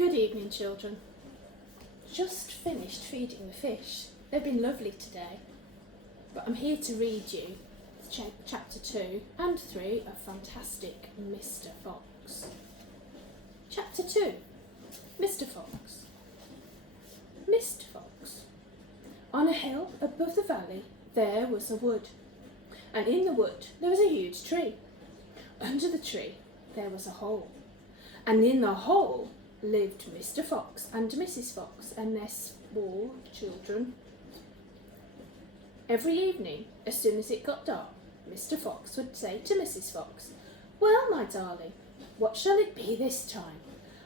Good evening, children. Just finished feeding the fish. They've been lovely today. But I'm here to read you chapter 2 and 3 of Fantastic Mr. Fox. Chapter 2. Mr. Fox. Mr. Fox. On a hill above the valley there was a wood, and in the wood there was a huge tree. Under the tree there was a hole, and in the hole lived Mr. Fox and Mrs. Fox and their small children. Every evening, as soon as it got dark, Mr. Fox would say to Mrs. Fox, "Well, my darling, what shall it be this time?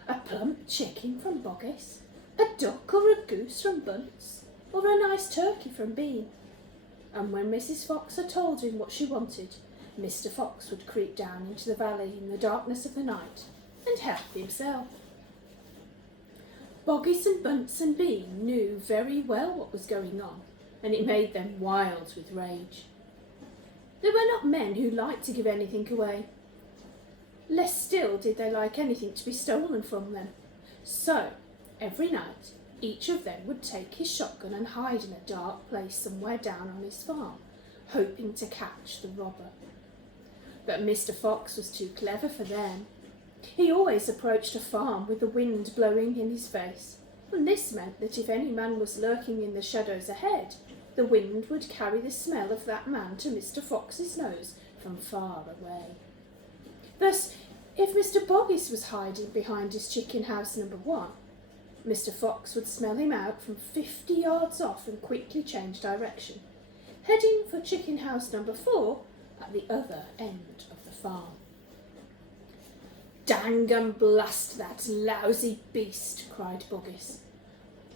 A plump chicken from Boggis, a duck or a goose from Bunce, or a nice turkey from Bean?" And when Mrs. Fox had told him what she wanted, Mr. Fox would creep down into the valley in the darkness of the night and help himself. Boggis and Bunce and Bean knew very well what was going on, and it made them wild with rage. They were not men who liked to give anything away. Less still did they like anything to be stolen from them. So, every night, each of them would take his shotgun and hide in a dark place somewhere down on his farm, hoping to catch the robber. But Mr. Fox was too clever for them. He always approached a farm with the wind blowing in his face, and this meant that if any man was lurking in the shadows ahead, the wind would carry the smell of that man to Mr. Fox's nose from far away. Thus, if Mr. Boggis was hiding behind his chicken house number 1, Mr. Fox would smell him out from 50 yards off and quickly change direction, heading for chicken house number 4 at the other end of the farm. "Dang and blast that lousy beast," cried Boggis.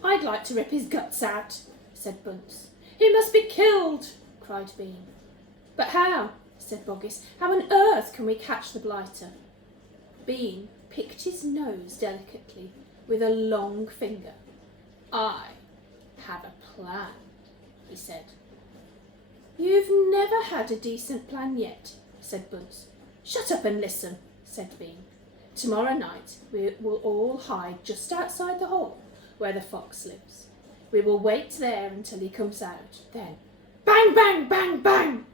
"I'd like to rip his guts out," said Bunce. "He must be killed," cried Bean. "But how?" said Boggis. "How on earth can we catch the blighter?" Bean picked his nose delicately with a long finger. "I have a plan," he said. "You've never had a decent plan yet," said Bunce. "Shut up and listen," said Bean. "Tomorrow night we will all hide just outside the hole where the fox lives. We will wait there until he comes out. Then, bang, bang, bang, bang!"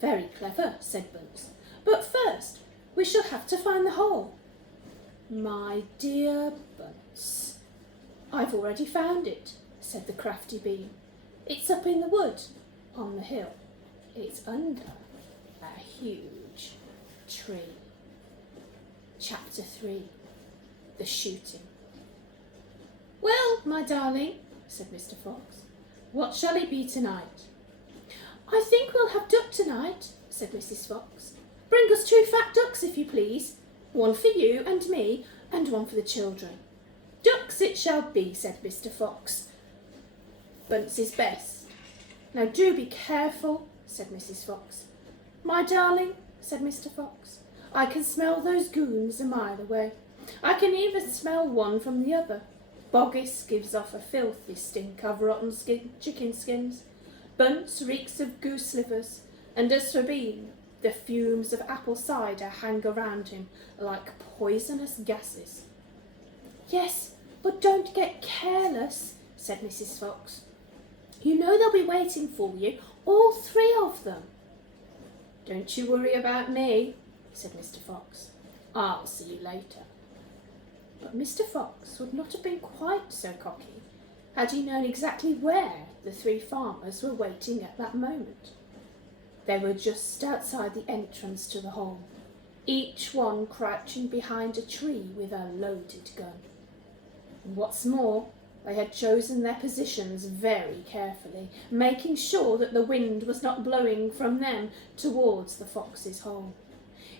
"Very clever," said Bunce. "But first we shall have to find the hole." "My dear Bunce, I've already found it," said the crafty Bean. "It's up in the wood, on the hill. It's under a huge tree." Chapter 3. The Shooting. "Well, my darling," said Mr. Fox, "what shall it be tonight?" "I think we'll have duck tonight," said Mrs. Fox. "Bring us 2 fat ducks, if you please. 1 for you and me, and 1 for the children." "Ducks it shall be," said Mr. Fox. "Bunce's best. Now do be careful," said Mrs. Fox. "My darling," said Mr. Fox, "I can smell those goons a mile away. I can even smell one from the other. Boggis gives off a filthy stink of rotten chicken skins. Bunce reeks of goose livers, and as for Bean, the fumes of apple cider hang around him like poisonous gases." "Yes, but don't get careless," said Mrs. Fox. "You know they'll be waiting for you, all 3 of them." "Don't you worry about me," said Mr. Fox. "I'll see you later." But Mr. Fox would not have been quite so cocky had he known exactly where the 3 farmers were waiting at that moment. They were just outside the entrance to the hole, each one crouching behind a tree with a loaded gun. And what's more, they had chosen their positions very carefully, making sure that the wind was not blowing from them towards the fox's hole.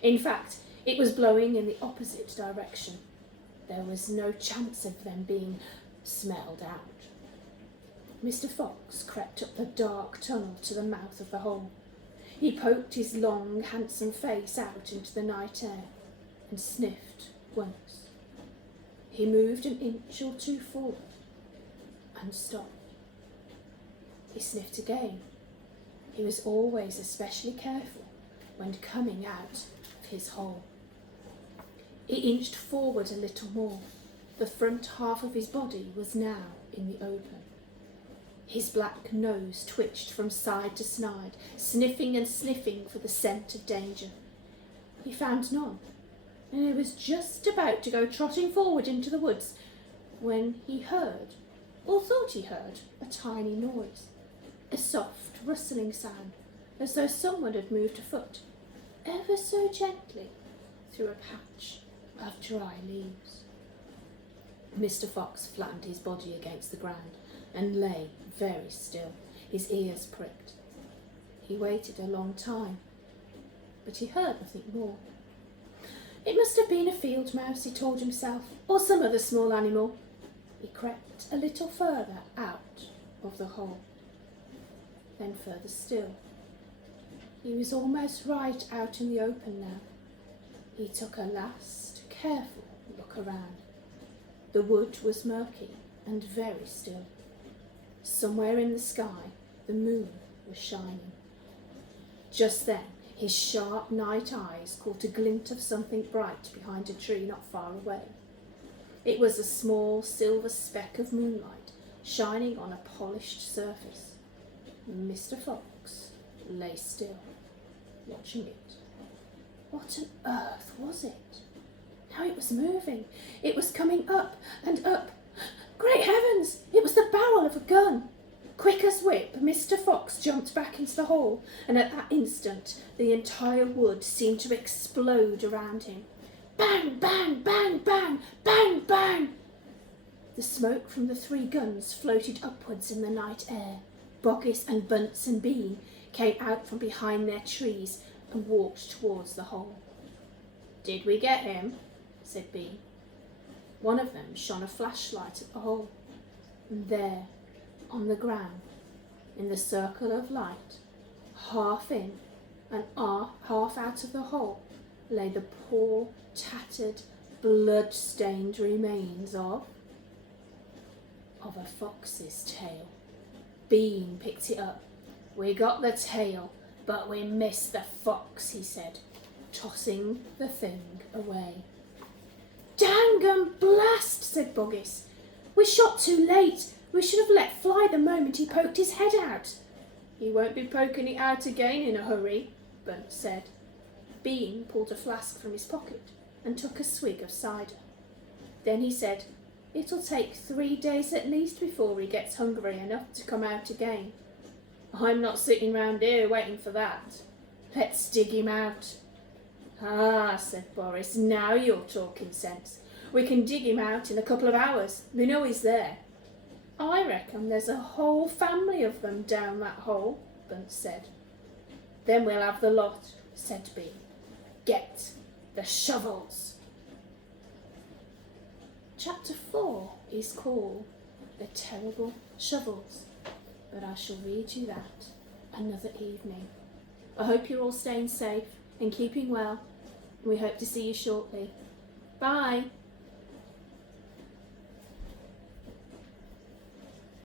In fact, it was blowing in the opposite direction. There was no chance of them being smelled out. Mr. Fox crept up the dark tunnel to the mouth of the hole. He poked his long, handsome face out into the night air and sniffed once. He moved an inch or 2 forward and stopped. He sniffed again. He was always especially careful when coming out of his hole. He inched forward a little more, The front half of his body was now in the open. His black nose twitched from side to side, sniffing and sniffing for the scent of danger. He found none, and he was just about to go trotting forward into the woods when he heard, or thought he heard, a tiny noise, a soft rustling sound, as though someone had moved a foot, ever so gently, through a patch of dry leaves. Mr. Fox flattened his body against the ground and lay very still, his ears pricked. He waited a long time, but he heard nothing more. It must have been a field mouse, he told himself, or some other small animal. He crept a little further out of the hole, then further still. He was almost right out in the open now. He took a last careful look around. The wood was murky and very still. Somewhere in the sky the moon was shining. Just then his sharp night eyes caught a glint of something bright behind a tree not far away. It was a small silver speck of moonlight shining on a polished surface. Mr. Fox lay still, watching it. What on earth was it? Now it was moving. It was coming up and up. Great heavens! It was the barrel of a gun. Quick as whip, Mr. Fox jumped back into the hole, and at that instant the entire wood seemed to explode around him. Bang, bang, bang, bang, bang, bang! The smoke from the 3 guns floated upwards in the night air. Boggis and Bunce and Bean came out from behind their trees and walked towards the hole. "Did we get him?" said Bean. One of them shone a flashlight at the hole, and there, on the ground, in the circle of light, half in and half out of the hole, lay the poor, tattered, blood-stained remains of a fox's tail. Bean picked it up. "We got the tail, but we missed the fox," he said, tossing the thing away. "Dang and blast," said Boggis. "We shot too late. We should have let fly the moment he poked his head out." "He won't be poking it out again in a hurry," Bunce said. Bean pulled a flask from his pocket and took a swig of cider. Then he said, "It'll take 3 days at least before he gets hungry enough to come out again. I'm not sitting round here waiting for that. Let's dig him out." "Ah," said Boris, "now you're talking sense. We can dig him out in a couple of hours. We know he's there." "I reckon there's a whole family of them down that hole," Bunce said. "Then we'll have the lot," said Bean. "Get the shovels." Chapter 4 is called The Terrible Shovels, but I shall read you that another evening. I hope you're all staying safe and keeping well. We hope to see you shortly. Bye.